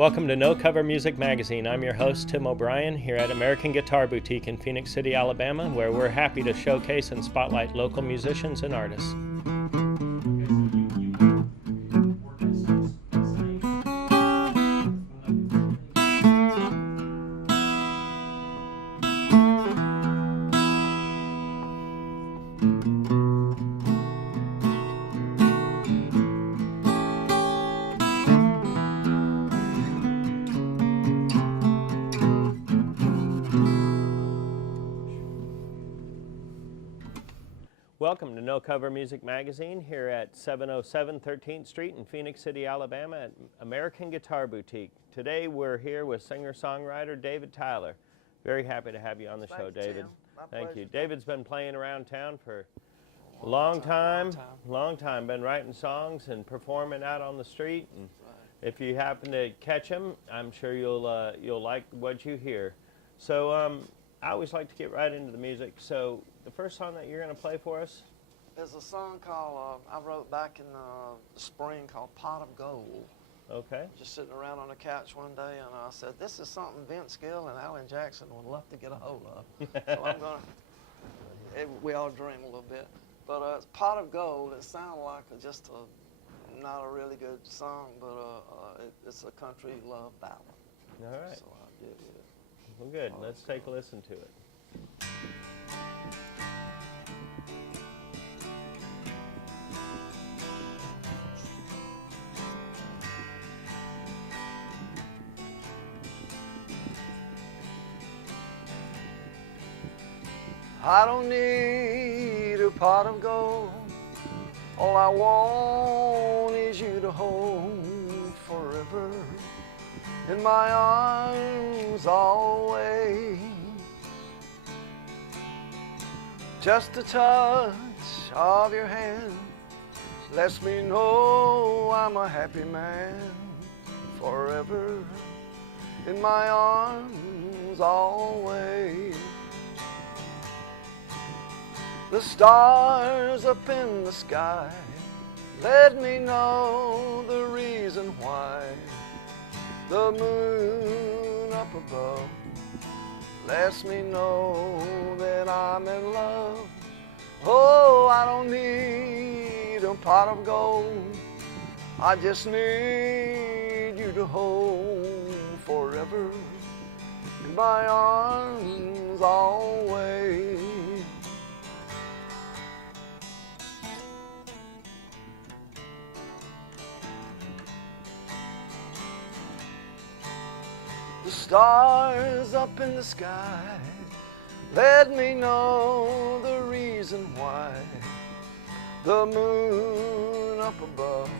Welcome to No Cover Music Magazine. I'm your host, Tim O'Brien, here at American Guitar Boutique in Phoenix City, Alabama, where we're happy to showcase and spotlight local musicians and artists. Welcome to No Cover Music Magazine here at 707 13th Street in Phoenix City, Alabama at American Guitar Boutique. Today we're here with singer-songwriter David Tyler. Very happy to have you on the show, David. Thank you. David's been playing around town for a long time. Been writing songs and performing out on the street. And if you happen to catch him, I'm sure you'll like what you hear. So I always like to get right into the music. So the first song that you're going to play for us is a song called, I wrote back in the spring, called Pot of Gold. Okay. Just sitting around on the couch one day, and I said, this is something Vince Gill and Alan Jackson would love to get a hold of. So I'm going to, we all dream a little bit. But it's Pot of Gold. It sounds like not a really good song, but it's a country love ballad. All right. So I did it. Well, good. Let's take a listen to it. I don't need a pot of gold. All I want is you to hold forever in my arms always. Just a touch of your hand lets me know I'm a happy man forever in my arms always. The stars up in the sky let me know the reason why. The moon up above lets me know that I'm in love. Oh, I don't need a pot of gold. I just need you to hold forever in my arms always. The stars up in the sky let me know the reason why. The moon up above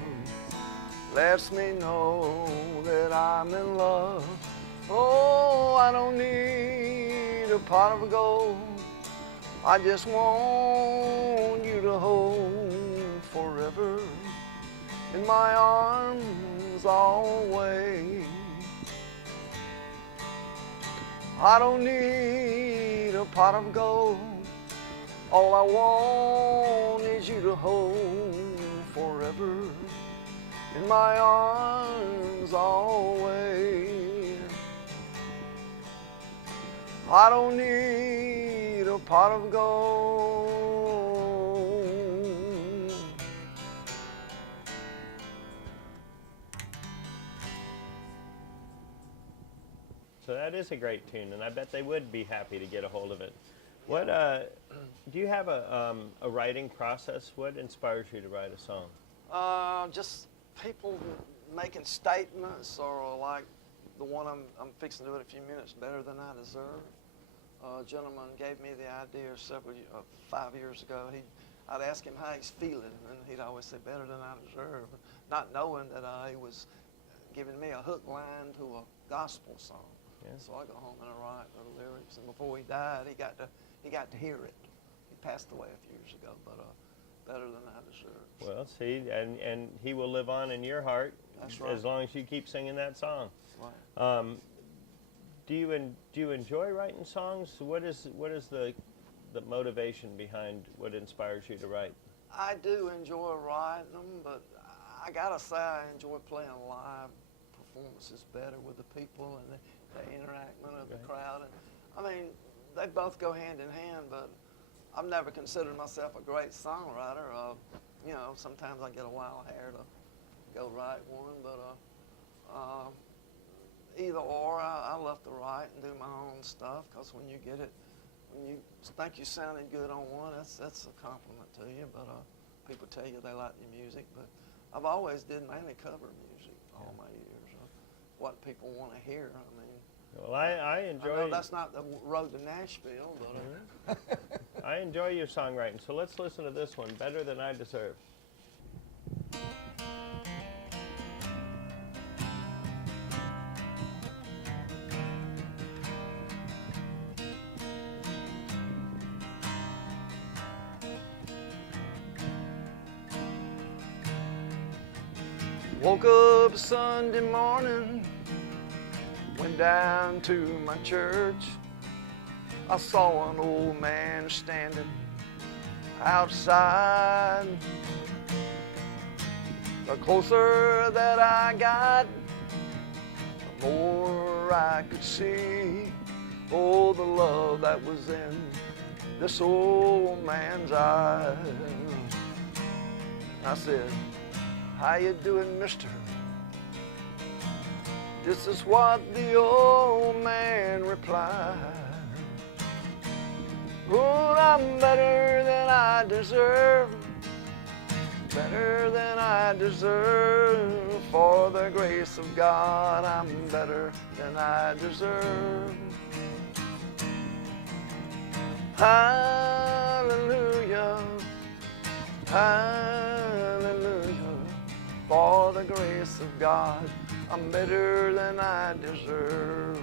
lets me know that I'm in love. Oh, I don't need a pot of gold. I just want you to hold forever in my arms always. I don't need a pot of gold. All I want is you to hold forever in my arms always. I don't need a pot of gold. So that is a great tune, and I bet they would be happy to get a hold of it. What do you have a writing process? What inspires you to write a song? Just people making statements, or like the one I'm fixing to do in a few minutes, Better Than I Deserve. A gentleman gave me the idea 5 years ago. I'd ask him how he's feeling, and he'd always say, better than I deserve, not knowing that he was giving me a hook line to a gospel song. Yeah. So I go home and I write the lyrics, and before he died, he got to hear it. He passed away a few years ago, but Better Than I Deserve. Well, see, and he will live on in your heart. That's right. As long as you keep singing that song. Right. Do you enjoy writing songs? What is the motivation behind what inspires you to write? I do enjoy writing them, but I gotta say I enjoy playing live performance is better with the people and the interaction of the Right. crowd. And I mean, they both go hand in hand, but I've never considered myself a great songwriter. You know, sometimes I get a wild hair to go write one, but either or, I love to write and do my own stuff, because when you get it, when you think you sounded good on one, that's a compliment to you. But people tell you they like your music, but I've always did mainly cover music all my years. What people want to hear. I mean, Well, I enjoy. I know that's not the road to Nashville, but I enjoy your songwriting. So let's listen to this one, "Better Than I Deserve." woke up Sunday morning, went down to my church. I saw an old man standing outside. The closer that I got, the more I could see, oh, the love that was in this old man's eyes. I said, "How you doing, mister?" This is what the old man replied. "Oh, I'm better than I deserve, better than I deserve. For the grace of God, I'm better than I deserve. Hallelujah, hallelujah. For the grace of God, I'm better than I deserve."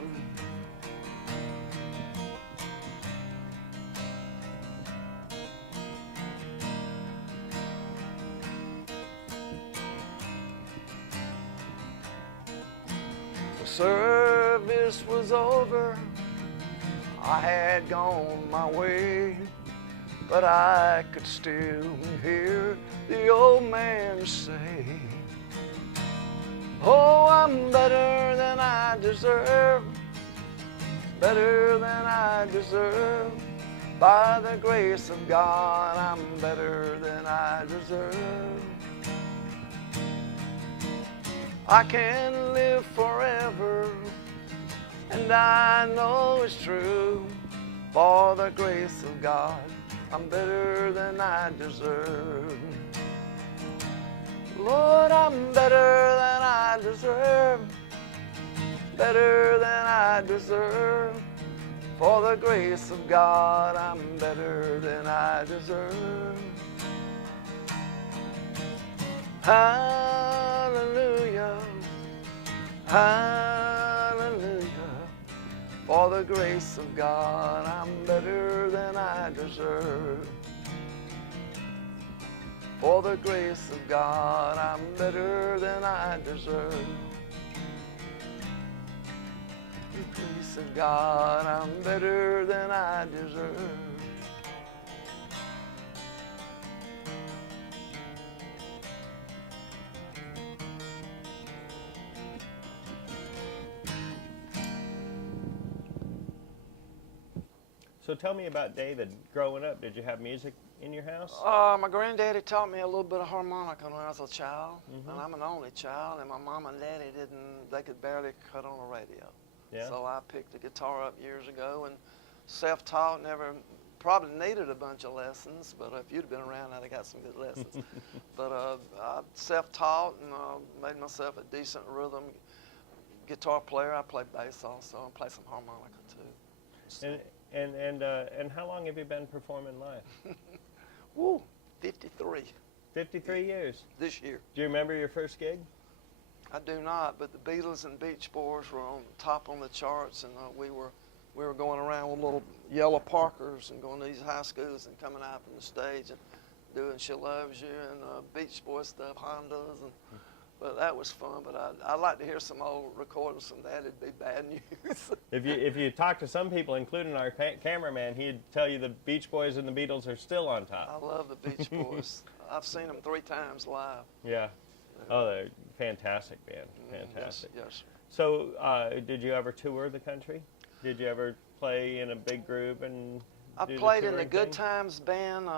The service was over, I had gone my way, but I could still hear the old man say, "Oh, I'm better than I deserve, better than I deserve. By the grace of God, I'm better than I deserve. I can live forever, and I know it's true. For the grace of God, I'm better than I deserve. Lord, I'm better than I deserve, better than I deserve. For the grace of God, I'm better than I deserve. Hallelujah, hallelujah. For the grace of God, I'm better than I deserve. For the grace of God, I'm better than I deserve. The grace of God, I'm better than I deserve. So tell me about David. Growing up, did you have music in your house? My granddaddy taught me a little bit of harmonica when I was a child, Mm-hmm. and I'm an only child, and my mom and daddy they could barely cut on a radio. Yeah. So I picked the guitar up years ago and self-taught, probably needed a bunch of lessons, but if you'd have been around, I'd have got some good lessons. But I self-taught and made myself a decent rhythm guitar player. I play bass also and play some harmonica too. So, And how long have you been performing live? woo, 53 53 years. this year. Do you remember your first gig? I do not, but the Beatles and Beach Boys were on top on the charts, and we were going around with little yellow Parkers and going to these high schools and coming out from the stage and doing "She Loves You" and Beach Boys stuff, Hondas, and but that was fun. But I'd like to hear some old recordings from that. It'd be bad news. If you talk to some people, including our cameraman, he'd tell you the Beach Boys and the Beatles are still on I top. love the Beach Boys. I've seen them 3 times live. Yeah. Oh, they're Fantastic band, fantastic. Yes, yes. So, did you ever tour the country? Did you ever play in a big group and I do played in the touring Good thing? Times band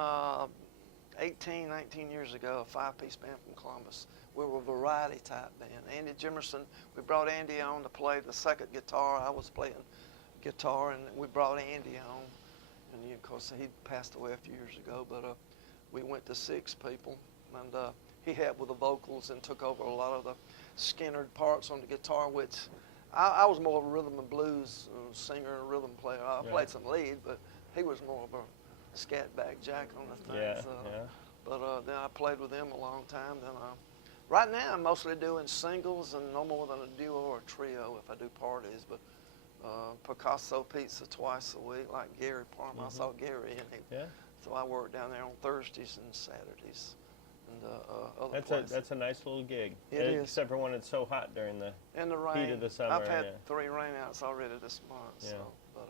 18, 19 years ago, a 5-piece band from Columbus. We were a variety type band. Andy Jimerson, we brought Andy on to play the second guitar. I was playing guitar, and we brought Andy on. And of course, he passed away a few years ago, but we went to 6 people, and he helped with the vocals and took over a lot of the Skinner parts on the guitar, which I was more of a rhythm and blues singer and rhythm player. I played some lead, but he was more of a scat back jack on the things. But then I played with him a long time. Then right now I'm mostly doing singles and no more than a duo or a trio if I do parties. But Picasso pizza twice a week, like Gary Palmer. I saw Gary, and so I work down there on Thursdays and Saturdays. And other places. That's a nice little gig. It is. Except for when it's so hot during the rain. heat of the summer. I've had 3 rainouts already this month. Yeah. So, but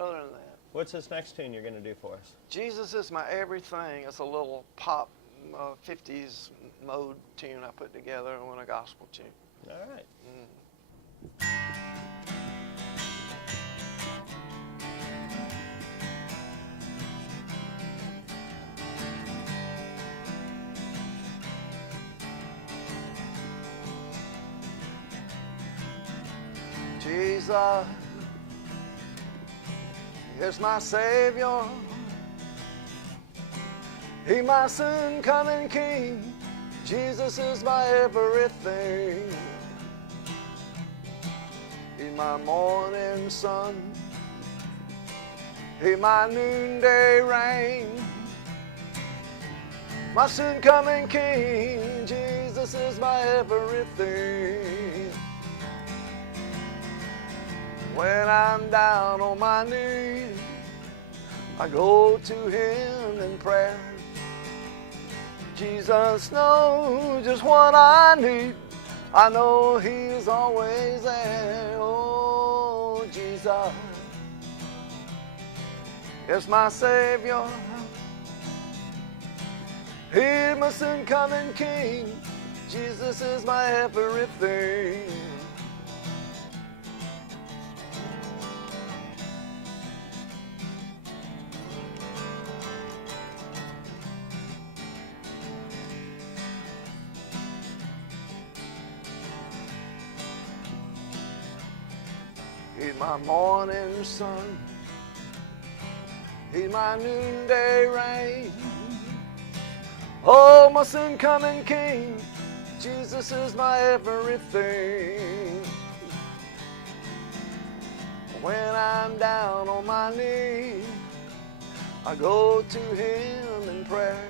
other than that, what's this next tune you're going to do for us? Jesus Is My Everything. It's a little pop 50s mode tune I put together on a gospel tune. All right. Jesus is my Savior. He my soon coming King. Jesus is my everything. He my morning sun. He my noonday rain. My soon coming King. Jesus is my everything. When I'm down on my knees, I go to Him in prayer. Jesus knows just what I need. I know He's always there. Oh, Jesus is my Savior. He's my soon coming King. Jesus is my everything. He's my morning sun. He's my noonday rain. Oh, my soon coming King. Jesus is my everything. When I'm down on my knees, I go to Him in prayer.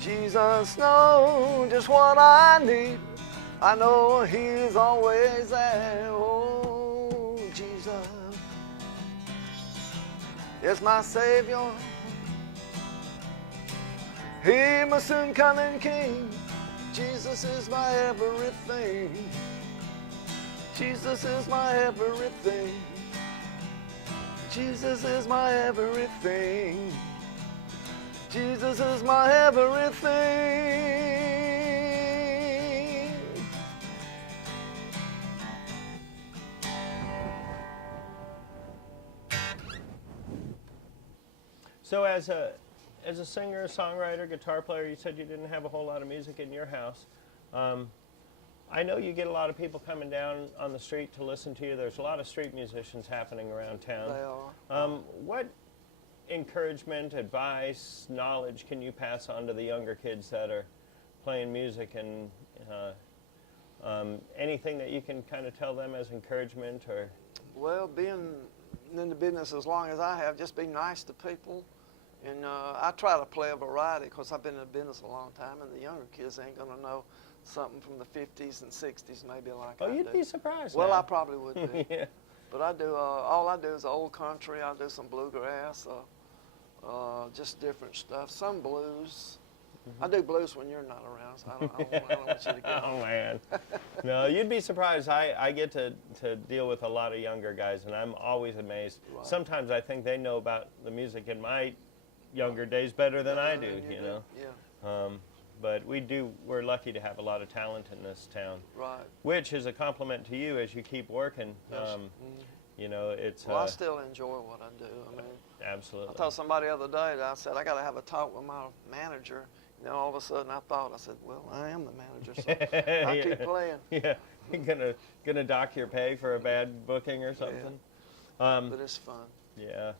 Jesus knows just what I need. I know He's always there. Oh, Jesus is my Savior. He my soon coming King. Jesus is my everything. Jesus is my everything. Jesus is my everything. Jesus is my everything. So as a singer, songwriter, guitar player, you said you didn't have a whole lot of music in your house. I know you get a lot of people coming down on the street to listen to you. There's a lot of street musicians happening around town. They are. What encouragement, advice, knowledge can you pass on to the younger kids that are playing music, and anything that you can kind of tell them as encouragement? Or Well, being in the business as long as I have, just be nice to people. And I try to play a variety because I've been in the business a long time, and the younger kids ain't going to know something from the 50s and 60s maybe like I do. Oh, you'd be surprised. Well, now. I probably would be. Yeah. But I do, all I do is old country. I do some bluegrass, just different stuff. Some blues. I do blues when you're not around, so I don't want you to get Oh, man. No, you'd be surprised. I get to deal with a lot of younger guys, and I'm always amazed. Right. Sometimes I think they know about the music in my younger days better than I do, you know. Yeah. but we're lucky to have a lot of talent in this town, Right. which is a compliment to you as you keep working. Yes. You know, it's Well, I still enjoy what I do. I mean, absolutely. I told somebody the other day that I said, I got to have a talk with my manager. You know, all of a sudden I said, well, I am the manager, so I keep playing. Yeah, you're gonna dock your pay for a bad booking or something. But it's fun. Yeah.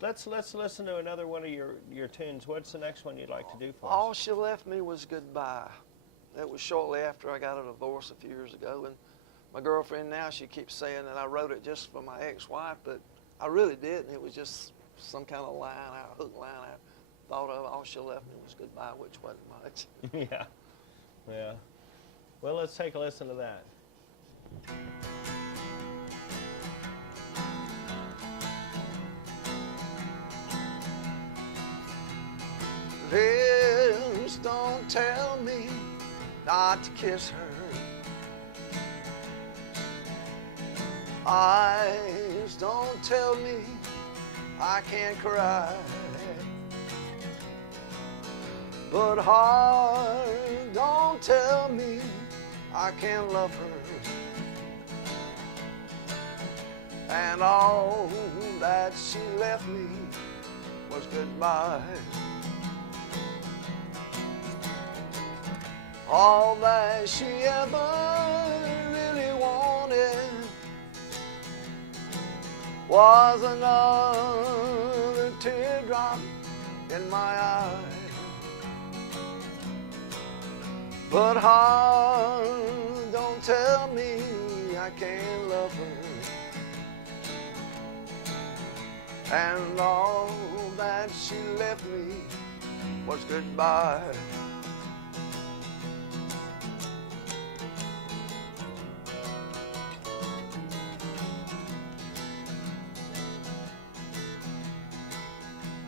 Let's listen to another one of your tunes. What's the next one you'd like to do for All us? She Left Me Was Goodbye. That was shortly after I got a divorce a few years ago, and my girlfriend now, she keeps saying that I wrote it just for my ex-wife, but I really didn't. It was just some kind of hook line I thought of. All she left me was goodbye, which wasn't much. Yeah, yeah. Well, let's take a listen to that. Lips don't tell me not to kiss her. Eyes don't tell me I can't cry. But heart don't tell me I can't love her. And all that she left me was goodbye. All that she ever really wanted was another teardrop in my eye. But heart don't tell me I can't love her. And all that she left me was goodbye.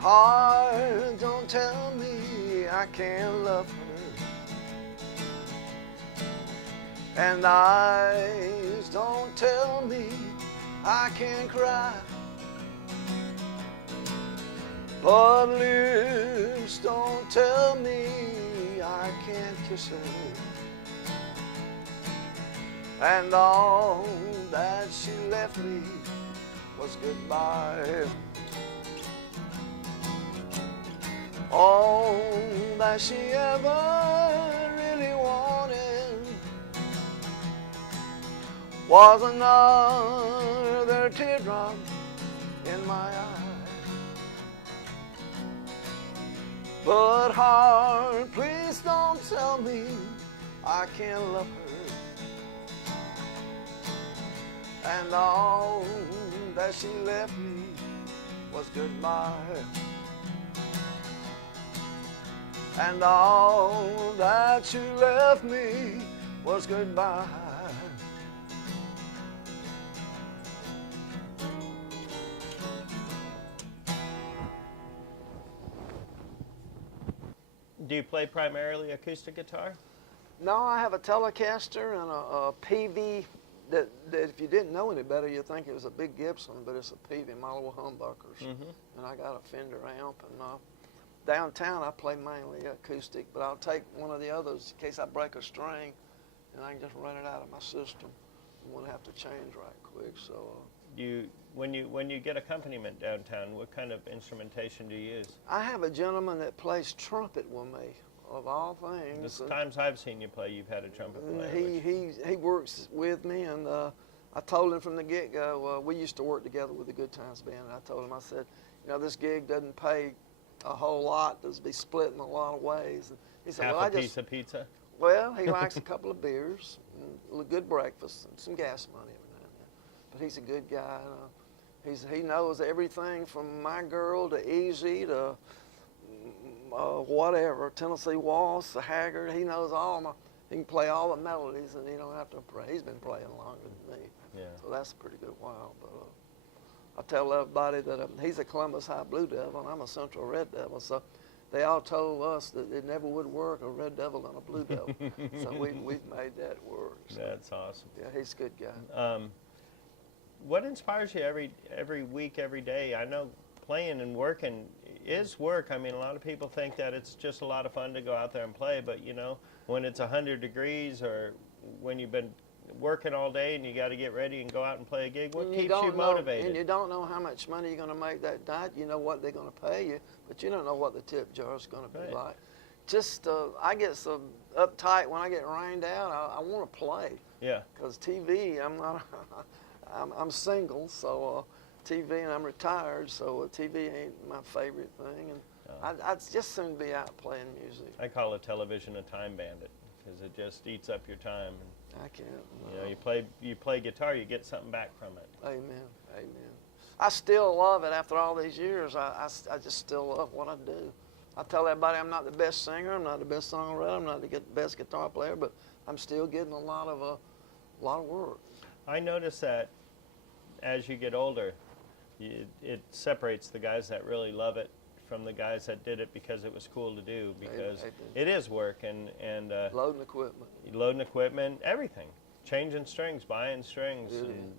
Heart don't tell me I can't love her. And eyes don't tell me I can't cry. But lips don't tell me I can't kiss her. And all that she left me was goodbye. All that she ever really wanted was another teardrop in my eye. But heart, please don't tell me I can't love her. And all that she left me was goodbye. And all that she left me was goodbye. Do you play primarily acoustic guitar? No, I have a Telecaster and a PV that if you didn't know any better, you'd think it was a big Gibson, but it's a PV, my little humbuckers. And I got a Fender amp. And downtown, I play mainly acoustic, but I'll take one of the others in case I break a string, and I can just run it out of my system. I won't have to change right quick. So, when you get accompaniment downtown, what kind of instrumentation do you use? I have a gentleman that plays trumpet with me, of all things. The times I've seen you play, you've had a trumpet player. He works with me, and I told him from the get-go, we used to work together with the Good Times Band, and I told him, I said, you know, this gig doesn't pay a whole lot, does be split in a lot of ways. And he said, Half a piece of pizza? Well, he likes a couple of beers, and a good breakfast, and some gas money every now and then. But he's a good guy. He knows everything from My Girl to Easy to whatever, Tennessee Waltz, the Haggard. He knows he can play all the melodies, and he don't have to pray. He's been playing longer than me. Yeah. So that's a pretty good while. But I tell everybody that he's a Columbus High Blue Devil, and I'm a Central Red Devil. So they all told us that it never would work, a Red Devil and a Blue Devil. So we've made that work. So. That's awesome. Yeah, he's a good guy. What inspires you every week, every day? I know playing and working, is work. I mean, a lot of people think that it's just a lot of fun to go out there and play, but you know, when it's 100 degrees or when you've been working all day and you got to get ready and go out and play a gig, what And keeps you don't know- motivated? and you don't know how much money you're going to make that night. You know what they're going to pay you, but you don't know what the tip jar is going to be Right. like. Just, I get so uptight when I get rained out. I want to play. Yeah. Because TV, I'm not, I'm single, so TV, and I'm retired, so TV ain't my favorite thing. And I'd just soon be out playing music. I call a television a time bandit because it just eats up your time. And, I can't. you know, you play guitar, you get something back from it. Amen. Amen. I still love it after all these years. I just still love what I do. I tell everybody I'm not the best singer, I'm not the best songwriter, I'm not the best guitar player, but I'm still getting a lot of work. I notice that as you get older, it separates the guys that really love it from the guys that did it because it was cool to do, because it is work and Loading equipment. loading equipment, everything, changing strings, buying strings.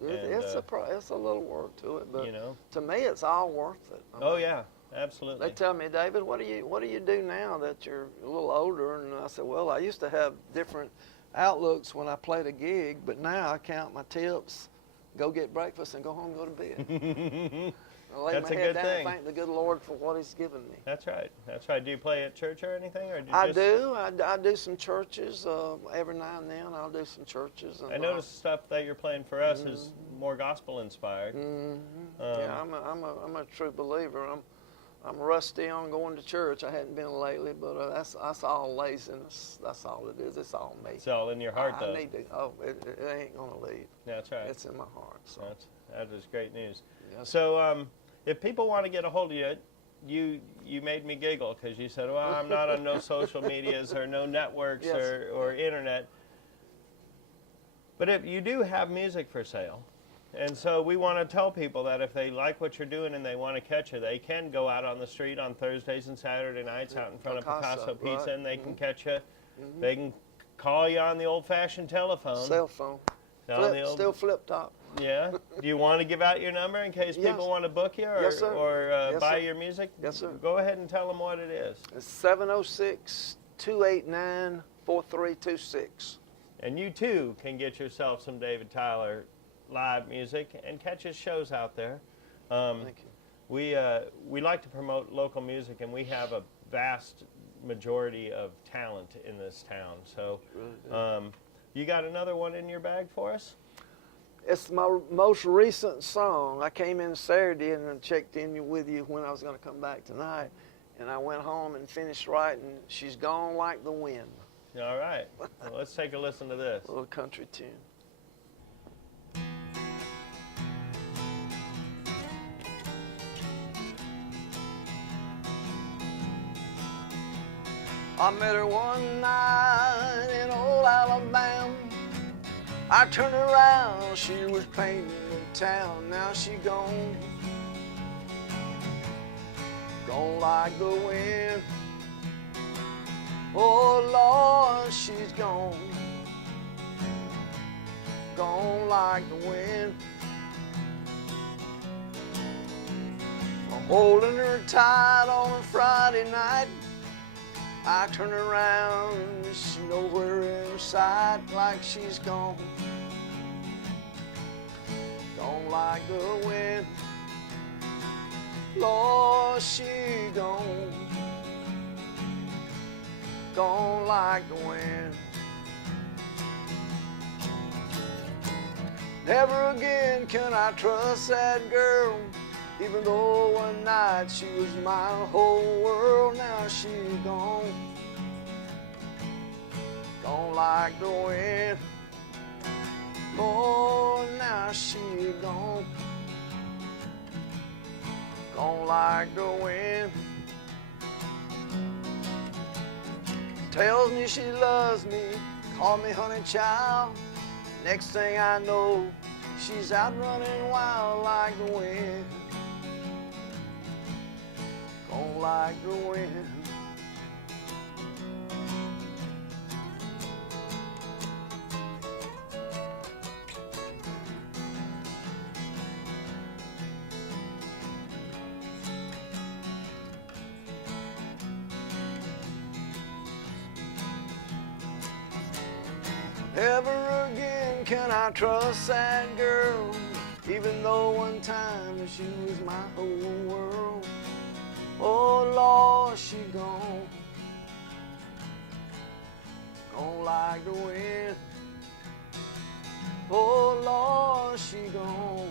It's a little work to it, but you know, to me it's all worth it. oh yeah, absolutely. They tell me, David, what do you do now that you're a little older? And I said, well, I used to have different outlooks when I played a gig, but now I count my tips, go get breakfast, and go home and go to bed. I lay That's my a head good down thing. and thank the good Lord for what He's given me. That's right. That's right. Do you play at church or anything, or do you I just... do. I do some churches every now and then. I'll do some churches. And, I notice the stuff that you're playing for us is more gospel inspired. yeah, I'm a true believer. I'm rusty on going to church. I hadn't been lately, but that's all laziness. That's all it is. It's all me. It's all in your heart, though. I need to. Oh, it ain't gonna leave. That's right. It's in my heart. So. That is great news. Yes. So, if people want to get a hold of you, you made me giggle because you said, well, I'm not on no social medias or no networks Yes. or internet. But if you do have music for sale, and so we want to tell people that if they like what you're doing and they want to catch you, they can go out on the street on Thursdays and Saturday nights out in front of Picasso Pizza, right. and they can catch you. They can call you on the old-fashioned telephone. Cell phone. Still flip top. Yeah. Do you want to give out your number in case people want to book you or, Yes, sir. or Yes, buy sir. your music? Yes, sir. Go ahead and tell them what it is. It's 706-289-4326. And you too can get yourself some David Tyler live music and catch his shows out there. Thank you. We like to promote local music, and we have a vast majority of talent in this town. So you got another one in your bag for us? It's my most recent song. I came in Saturday and checked in with you when I was going to come back tonight. And I went home and finished writing She's Gone Like the Wind. All right. Well, let's take a listen to this. A little country tune. I met her one night in old Alabama. I turned around, she was painting the town. Now she gone, gone like the wind. Oh Lord, she's gone, gone like the wind. I'm holding her tight on a Friday night. I turn around, she's nowhere in sight, like she's gone, gone like the wind. Lord, she gone, gone like the wind. Never again can I trust that girl, even though one night she was my whole world. Now she's gone, gone like the wind. Lord, now she's gone, gone like the wind. Tells me she loves me, call me honey child. Next thing I know, she's out running wild like the wind, gone like the wind. Ever again can I trust that girl, even though one time she was my whole world. Oh Lord, she gone, gone like the wind. Oh Lord, she gone,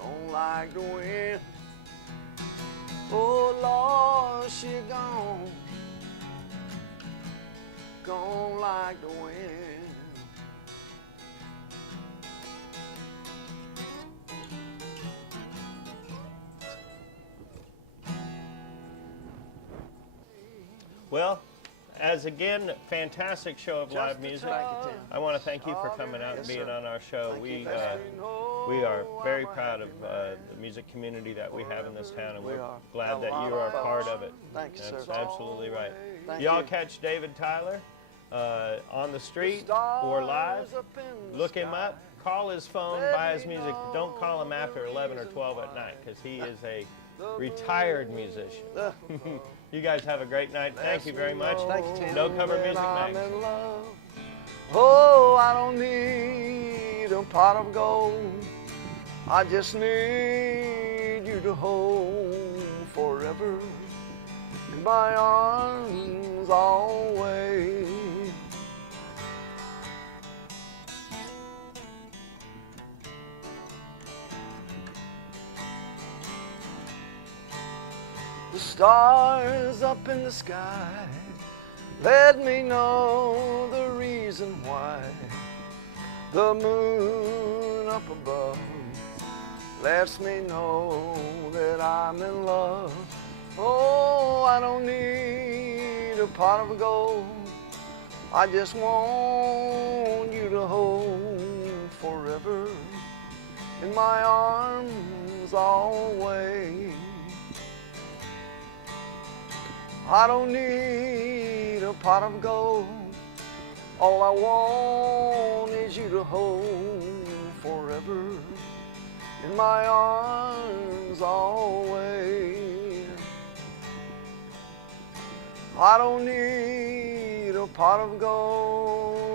gone like the wind. Oh Lord, she gone, gone like the wind. Well, as again, fantastic show of live music. I want to thank you for coming out and being on our show. We are very proud of the music community that we have in this town, and we're glad that you are a part of it. Thank you, That's sir. absolutely right. Thank Y'all you. catch David Tyler on the street or live. Look him up. Call his phone, buy his music. Don't call him after 11 or 12 at night, because he is a retired musician. You guys have a great night. Thank you very much. Thank you, Tim. No Cover Music I'm Magazine. in love. Oh, I don't need a pot of gold. I just need you to hold forever in my arms always. The stars up in the sky let me know the reason why. The moon up above lets me know that I'm in love. Oh, I don't need a pot of gold. I just want you to hold forever in my arms always. I don't need a pot of gold. All I want is you to hold forever in my arms always. I don't need a pot of gold.